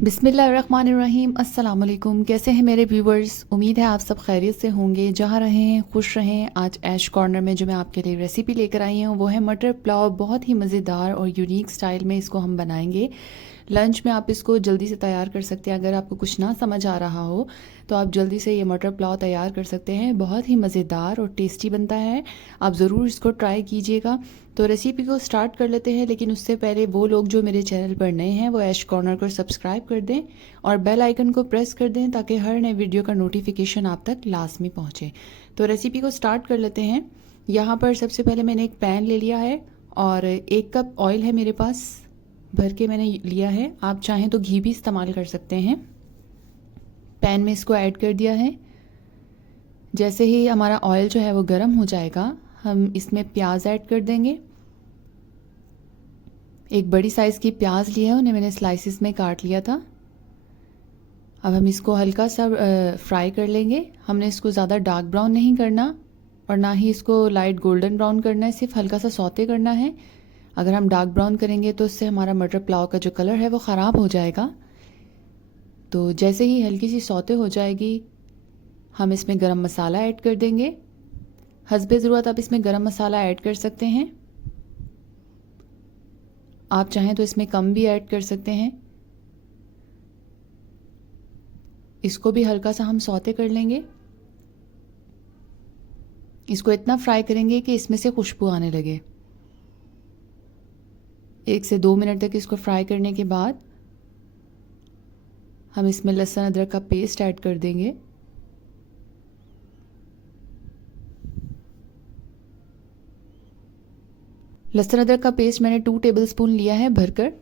बिस्मिल्लाहिर्रहमानिर्रहीम। अस्सलाम वालेकुम। कैसे हैं मेरे व्यूवर्स? उम्मीद है आप सब खैरियत से होंगे। जहाँ रहें खुश रहें। आज ऐश कॉर्नर में जो मैं आपके लिए रेसिपी लेकर आई हूँ वो है मटर पुलाव। बहुत ही मज़ेदार और यूनिक स्टाइल में इसको हम बनाएंगे। लंच में आप इसको जल्दी से तैयार कर सकते हैं। अगर आपको कुछ ना समझ आ रहा हो तो आप जल्दी से ये मटर पुलाव तैयार कर सकते हैं। बहुत ही मज़ेदार और टेस्टी बनता है। आप ज़रूर इसको ट्राई कीजिएगा। तो रेसिपी को स्टार्ट कर लेते हैं, लेकिन उससे पहले वो लोग जो मेरे चैनल पर नए हैं वो ऐश कॉर्नर को सब्सक्राइब कर दें और बेल आइकन को प्रेस कर दें ताकि हर नए वीडियो का नोटिफिकेशन आप तक लाजमी पहुँचे। तो रेसिपी को स्टार्ट कर लेते हैं। यहाँ पर सबसे पहले मैंने एक पैन ले लिया है और 1 कप ऑयल है मेरे पास, भर के मैंने लिया है। आप चाहें तो घी भी इस्तेमाल कर सकते हैं। पैन में इसको ऐड कर दिया है। जैसे ही हमारा ऑयल जो है वो गर्म हो जाएगा, हम इसमें प्याज ऐड कर देंगे। एक बड़ी साइज़ की प्याज लिया है, उन्हें मैंने स्लाइसिस में काट लिया था। अब हम इसको हल्का सा फ्राई कर लेंगे। हमने इसको ज़्यादा डार्क ब्राउन नहीं करना और ना ही इसको लाइट गोल्डन ब्राउन करना है, सिर्फ हल्का सा सौते करना है। अगर हम डार्क ब्राउन करेंगे तो उससे हमारा मटर पुलाव का जो कलर है वो ख़राब हो जाएगा। तो जैसे ही हल्की सी सौते हो जाएगी, हम इसमें गरम मसाला ऐड कर देंगे। हस्बे ज़रूरत आप इसमें गरम मसाला ऐड कर सकते हैं। आप चाहें तो इसमें कम भी ऐड कर सकते हैं। इसको भी हल्का सा हम सौते कर लेंगे। इसको इतना फ्राई करेंगे कि इसमें से खुशबू आने लगे। 1 से 2 मिनट तक इसको फ्राई करने के बाद हम इसमें लहसुन अदरक का पेस्ट ऐड कर देंगे। लहसुन अदरक का पेस्ट मैंने 2 टेबलस्पून लिया है भरकर।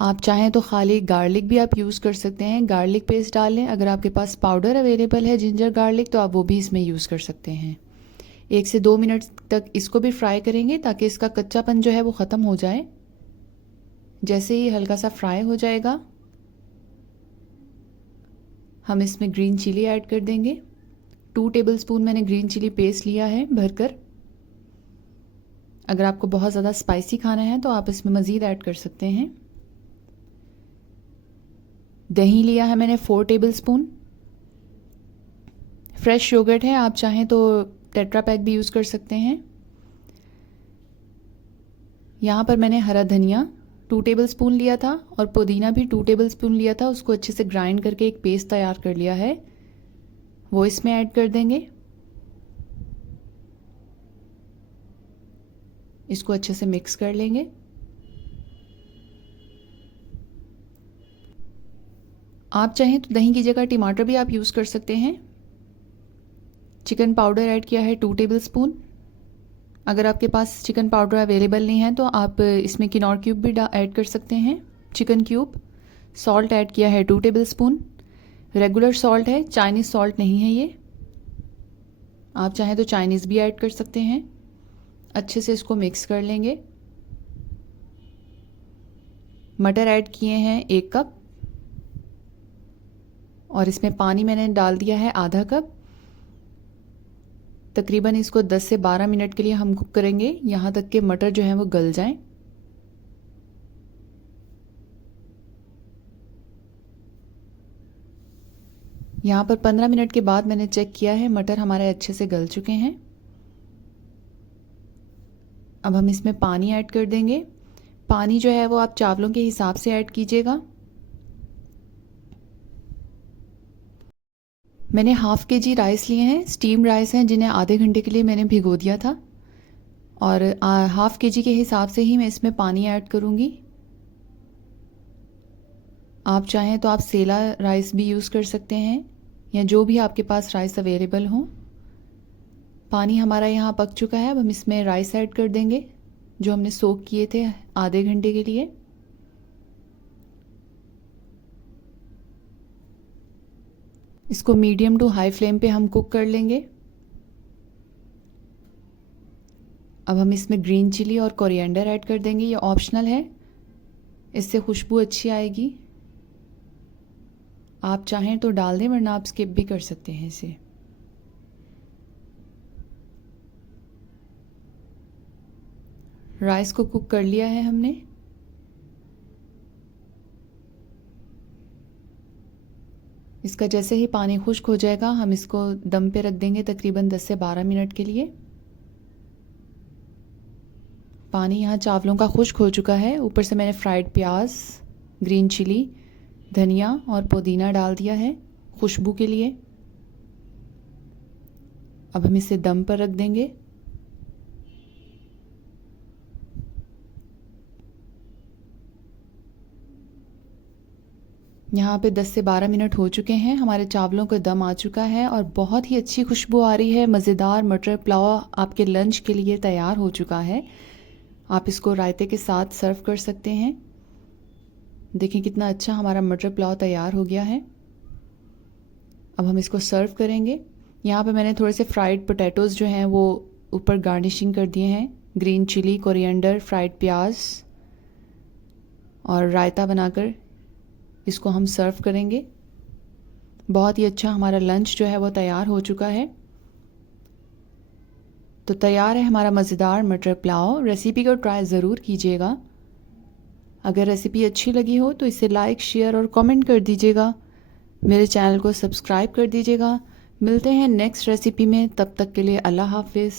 आप चाहें तो खाली गार्लिक भी आप यूज़ कर सकते हैं, गार्लिक पेस्ट डाल लें। अगर आपके पास पाउडर अवेलेबल है जिंजर गार्लिक तो आप वो भी इसमें यूज़ कर सकते हैं। 1 से 2 मिनट तक इसको भी फ्राई करेंगे ताकि इसका कच्चापन जो है वो ख़त्म हो जाए। जैसे ही हल्का सा फ्राई हो जाएगा, हम इसमें ग्रीन चिली ऐड कर देंगे। 2 टेबलस्पून मैंने ग्रीन चिली पेस्ट लिया है भरकर। अगर आपको बहुत ज़्यादा स्पाइसी खाना है तो आप इसमें मज़ीद ऐड कर सकते हैं। दही लिया है मैंने 4 टेबलस्पून। फ्रेश योगर्ट है, आप चाहें तो टेट्रा पैक भी यूज़ कर सकते हैं। यहाँ पर मैंने हरा धनिया 2 टेबलस्पून लिया था और पुदीना भी 2 टेबलस्पून लिया था। उसको अच्छे से ग्राइंड करके एक पेस्ट तैयार कर लिया है, वो इसमें ऐड कर देंगे। इसको अच्छे से मिक्स कर लेंगे। आप चाहें तो दही की जगह टमाटर भी आप यूज़ कर सकते हैं। चिकन पाउडर ऐड किया है 2 टेबलस्पून। अगर आपके पास चिकन पाउडर अवेलेबल नहीं है तो आप इसमें किनौर क्यूब भी ऐड कर सकते हैं, चिकन क्यूब। सॉल्ट ऐड किया है 2 टेबलस्पून। रेगुलर सॉल्ट है, चाइनीज़ सॉल्ट नहीं है ये। आप चाहें तो चाइनीज़ भी ऐड कर सकते हैं। अच्छे से इसको मिक्स कर लेंगे। मटर ऐड किए हैं 1 कप और इसमें पानी मैंने डाल दिया है आधा कप। तकरीबन इसको 10 से 12 मिनट के लिए हम कुक करेंगे, यहाँ तक कि मटर जो है वो गल जाएं। यहाँ पर 15 मिनट के बाद मैंने चेक किया है, मटर हमारे अच्छे से गल चुके हैं। अब हम इसमें पानी ऐड कर देंगे। पानी जो है वो आप चावलों के हिसाब से ऐड कीजिएगा। मैंने हाफ़ केजी राइस लिए हैं, स्टीम राइस हैं, जिन्हें आधे घंटे के लिए मैंने भिगो दिया था और हाफ़ केजी के हिसाब से ही मैं इसमें पानी ऐड करूँगी। आप चाहें तो आप सेला राइस भी यूज़ कर सकते हैं या जो भी आपके पास राइस अवेलेबल हो। पानी हमारा यहाँ पक चुका है। अब हम इसमें राइस ऐड कर देंगे जो हमने सोक किए थे आधे घंटे के लिए। इसको मीडियम टू हाई फ्लेम पे हम कुक कर लेंगे। अब हम इसमें ग्रीन चिली और कोरिएंडर ऐड कर देंगे, ये ऑप्शनल है, इससे खुशबू अच्छी आएगी। आप चाहें तो डाल दें वरना आप स्किप भी कर सकते हैं इसे। राइस को कुक कर लिया है हमने। इसका जैसे ही पानी खुश्क हो जाएगा हम इसको दम पे रख देंगे तकरीबन 10 से 12 मिनट के लिए। पानी यहाँ चावलों का खुश्क हो चुका है। ऊपर से मैंने फ्राइड प्याज, ग्रीन चिली, धनिया और पुदीना डाल दिया है खुशबू के लिए। अब हम इसे दम पर रख देंगे। यहाँ पे 10 से 12 मिनट हो चुके हैं। हमारे चावलों का दम आ चुका है और बहुत ही अच्छी खुशबू आ रही है। मज़ेदार मटर पुलाव आपके लंच के लिए तैयार हो चुका है। आप इसको रायते के साथ सर्व कर सकते हैं। देखिए कितना अच्छा हमारा मटर पुलाव तैयार हो गया है। अब हम इसको सर्व करेंगे। यहाँ पे मैंने थोड़े से फ्राइड पोटैटोज़ जो हैं वो ऊपर गार्निशिंग कर दिए हैं। ग्रीन चिली, कोरिएंडर, फ्राइड प्याज और रायता बनाकर इसको हम सर्व करेंगे। बहुत ही अच्छा हमारा लंच जो है वो तैयार हो चुका है। तो तैयार है हमारा मज़ेदार मटर पुलाव। रेसिपी को ट्राई ज़रूर कीजिएगा। अगर रेसिपी अच्छी लगी हो तो इसे लाइक, शेयर और कमेंट कर दीजिएगा। मेरे चैनल को सब्सक्राइब कर दीजिएगा। मिलते हैं नेक्स्ट रेसिपी में, तब तक के लिए अल्लाह हाफिज़।